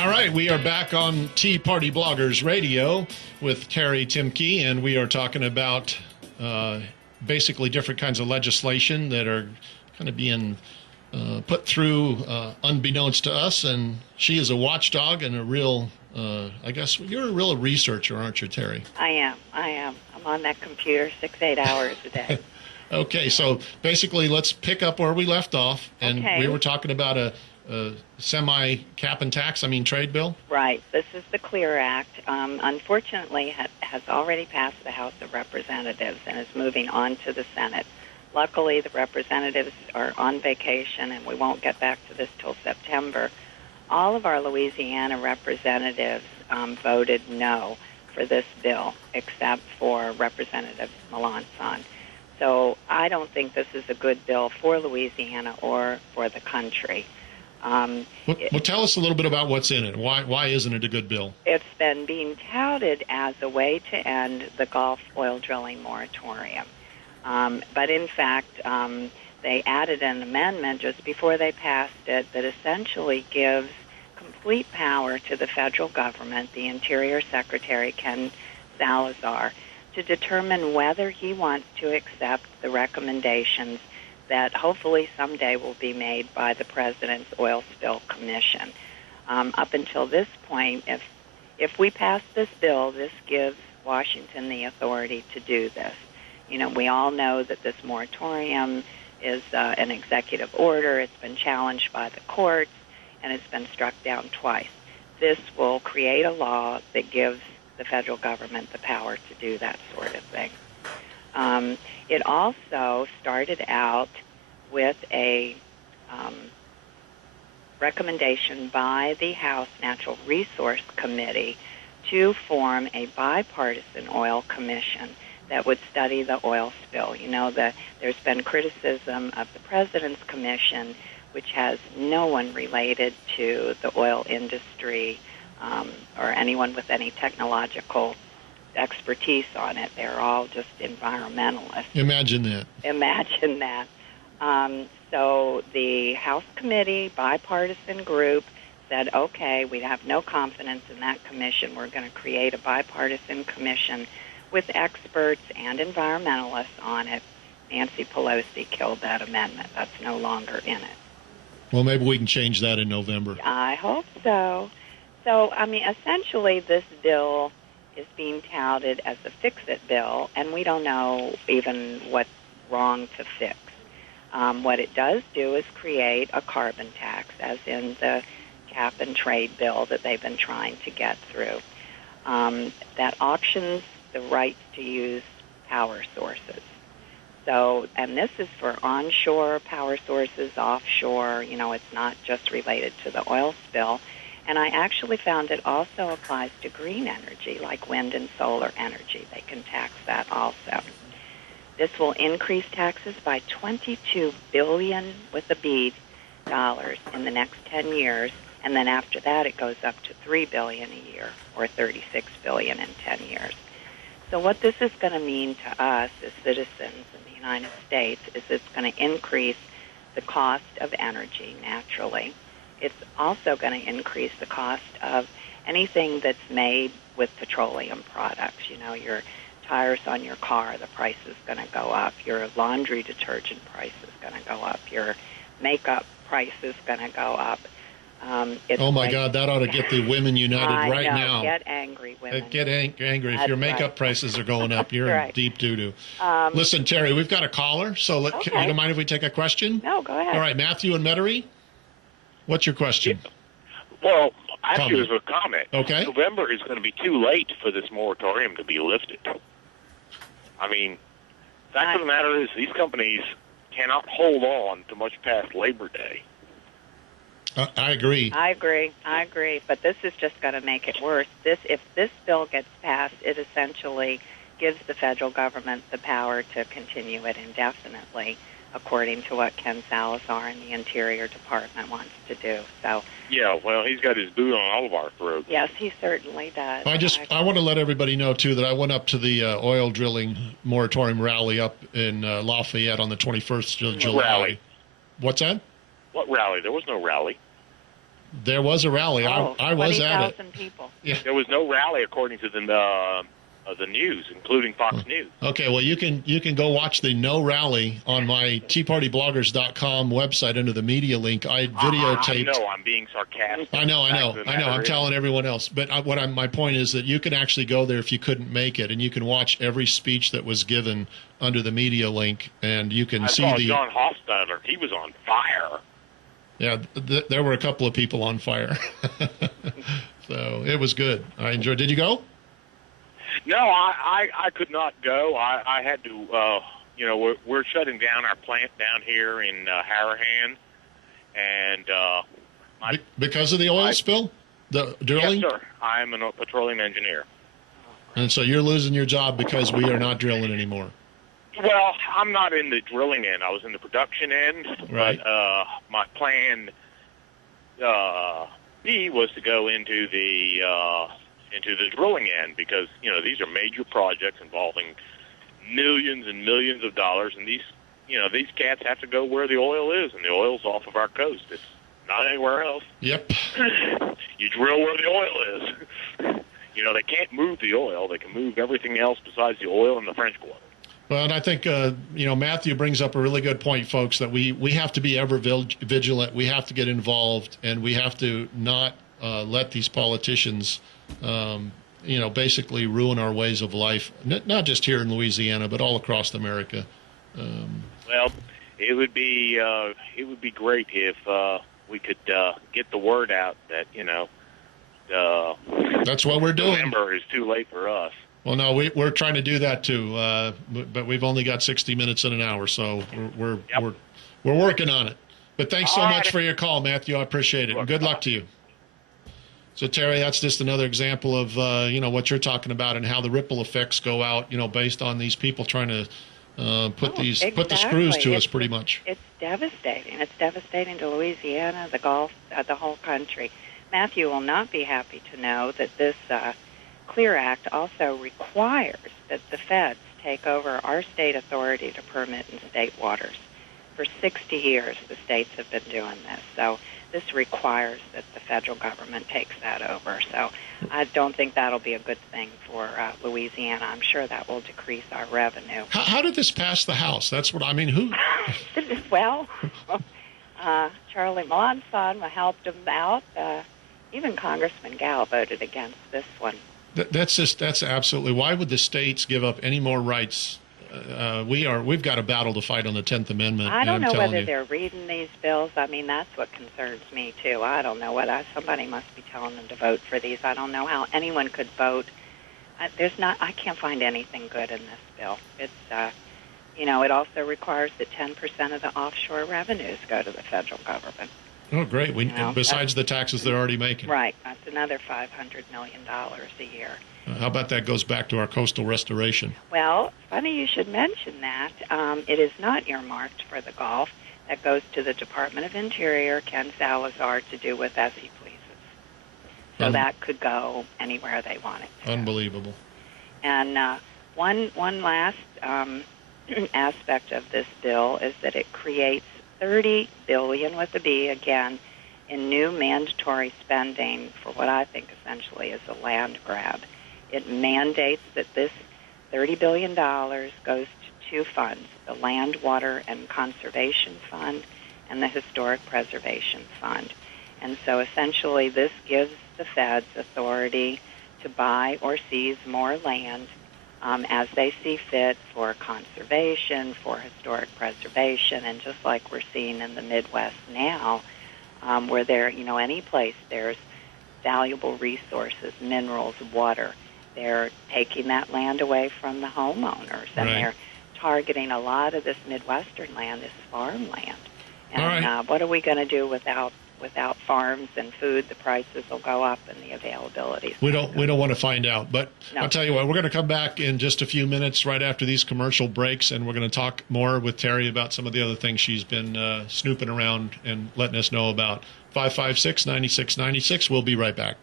All right, we are back on Tea Party Bloggers Radio with Terri Temmcke, and we are talking about basically different kinds of legislation that are kind of being put through unbeknownst to us. And she is a watchdog and a real, I guess, you're a real researcher, aren't you, Terri? I am. I'm on that computer 6-8 hours a day. Okay, so basically let's pick up where we left off. And Okay. we were talking about a semi-cap and tax, trade bill? Right. This is the CLEAR Act. Unfortunately, has already passed the House of Representatives and is moving on to the Senate. Luckily, the representatives are on vacation, and we won't get back to this till September. All of our Louisiana representatives voted no for this bill, except for Representative Melanson. So I don't think this is a good bill for Louisiana or for the country. Well, tell us a little bit about what's in it. Why isn't it a good bill? It's been being touted as a way to end the Gulf oil drilling moratorium. But in fact, they added an amendment just before they passed it that essentially gives complete power to the federal government, the Interior Secretary, Ken Salazar, to determine whether he wants to accept the recommendations that hopefully someday will be made by the President's Oil Spill Commission. Up until this point, if we pass this bill, this gives Washington the authority to do this. You know, we all know that this moratorium is an executive order. It's been challenged by the courts, and it's been struck down twice. This will create a law that gives the federal government the power to do that sort of thing. It also started out with a recommendation by the House Natural Resource Committee to form a bipartisan oil commission that would study the oil spill. You know, there's been criticism of the President's Commission, which has no one related to the oil industry or anyone with any technological expertise on it. They're all just environmentalists. Imagine that. Imagine that. So the House Committee, bipartisan group, said, okay, we have no confidence in that commission. We're going to create a bipartisan commission with experts and environmentalists on it. Nancy Pelosi killed that amendment. That's no longer in it. Well, maybe we can change that in November. I hope so. So, essentially this bill is being touted as a fix-it bill, and we don't know even what's wrong to fix. What it does do is create a carbon tax, as in the cap and trade bill that they've been trying to get through, that auctions the rights to use power sources. So, and this is for onshore power sources, offshore, it's not just related to the oil spill. And I actually found it also applies to green energy, like wind and solar energy. They can tax that also. This will increase taxes by $22 billion with a B dollars in the next 10 years, and then after that it goes up to $3 billion a year, or $36 billion in 10 years. So what this is going to mean to us as citizens in the United States is it's going to increase the cost of energy naturally. It's also going to increase the cost of anything that's made with petroleum products. You know, your tires on your car, the price is going to go up. Your laundry detergent price is going to go up. Your makeup price is going to go up. Oh, my God, that ought to get the women united right now. Get angry, women. Get angry. If your makeup prices are going up, you're right. in deep doo-doo. Listen, Terri, we've got a caller, so okay. You don't mind if we take a question? No, go ahead. All right, Matthew and Metairie, what's your question? Well, actually, there's a comment. Okay. November is going to be too late for this moratorium to be lifted. Fact of the matter is these companies cannot hold on to much past Labor Day. I agree. I agree. But this is just going to make it worse. If this bill gets passed, it essentially gives the federal government the power to continue it indefinitely, according to what Ken Salazar and the Interior Department wants to do. So. Yeah, well, he's got his boot on all of our throats. Yes, he certainly does. I want to let everybody know, too, that I went up to the oil drilling moratorium rally up in Lafayette on the 21st of July. Rally. What's that? What rally? There was no rally. There was a rally. I was at it. 20,000 people. Yeah. There was no rally according to the news, including Fox News. Okay, well, you can go watch the no rally on my TeaPartyBloggers.com website under the media link. I videotaped. I know I'm being sarcastic. I know. I'm telling everyone else. But my point is that you can actually go there if you couldn't make it, and you can watch every speech that was given under the media link, and you can see saw the. John Hofstadter. He was on fire. Yeah, there were a couple of people on fire. So it was good. I enjoyed. Did you go? No, I could not go. I had to, we're shutting down our plant down here in Harahan, and because of the oil spill, the drilling. Yes, sir. I'm a petroleum engineer. And so you're losing your job because we are not drilling anymore. Well, I'm not in the drilling end. I was in the production end. Right. But my plan B was to go into the drilling end because these are major projects involving millions and millions of dollars, and these cats have to go where the oil is, and the oil's off of our coast. It's not anywhere else. Yep. You drill where the oil is. They can't move the oil. They can move everything else besides the oil and the French Quarter. Well, and I think, Matthew brings up a really good point, folks, that we have to be ever vigilant. We have to get involved, and we have to not let these politicians, basically ruin our ways of life, not just here in Louisiana, but all across America. Well, it would be great if we could get the word out that, that's what we're doing. November is too late for us. Well, no, we're trying to do that too, but we've only got 60 minutes in an hour, so we're working on it. But thanks so much for your call, Matthew. I appreciate it. And good luck to you. So, Terry, that's just another example of what you're talking about and how the ripple effects go out, based on these people trying to put the screws to us, pretty much. It's devastating. It's devastating to Louisiana, the Gulf, the whole country. Matthew will not be happy to know that this Clear Act also requires that the feds take over our state authority to permit in state waters. For 60 years, the states have been doing this. So this requires that the federal government takes that over. So I don't think that'll be a good thing for Louisiana. I'm sure that will decrease our revenue. How did this pass the House? That's what I mean. Who? Well, Charlie Milon's son helped him out. Even Congressman Gal voted against this one. That's absolutely. Why would the states give up any more rights? We've got a battle to fight on the 10th Amendment. I don't know whether they're reading these bills. I mean, that's what concerns me too. I don't know whether somebody must be telling them to vote for these. I don't know how anyone could vote. I can't find anything good in this bill. It's it also requires that 10% of the offshore revenues go to the federal government. Oh, great. Besides the taxes they're already making. Right. That's another $500 million a year. How about that goes back to our coastal restoration? Well, funny you should mention that. It is not earmarked for the Gulf. That goes to the Department of Interior, Ken Salazar, to do with as he pleases. So that could go anywhere they want it to. Unbelievable. And one last aspect of this bill is that it creates $30 billion with a B again in new mandatory spending for what I think essentially is a land grab. It mandates that this $30 billion goes to two funds, the Land, Water, and Conservation Fund and the Historic Preservation Fund. And so essentially this gives the feds authority to buy or seize more land as they see fit for conservation, for historic preservation, and just like we're seeing in the Midwest now, where any place there's valuable resources, minerals, water, they're taking that land away from the homeowners, and they're targeting a lot of this Midwestern land, this farmland. And what are we going to do without farms and food? The prices will go up and the availability. We don't want to find out. But no. I'll tell you what, we're going to come back in just a few minutes right after these commercial breaks, and we're going to talk more with Terry about some of the other things she's been snooping around and letting us know about. 556-9696. We'll be right back.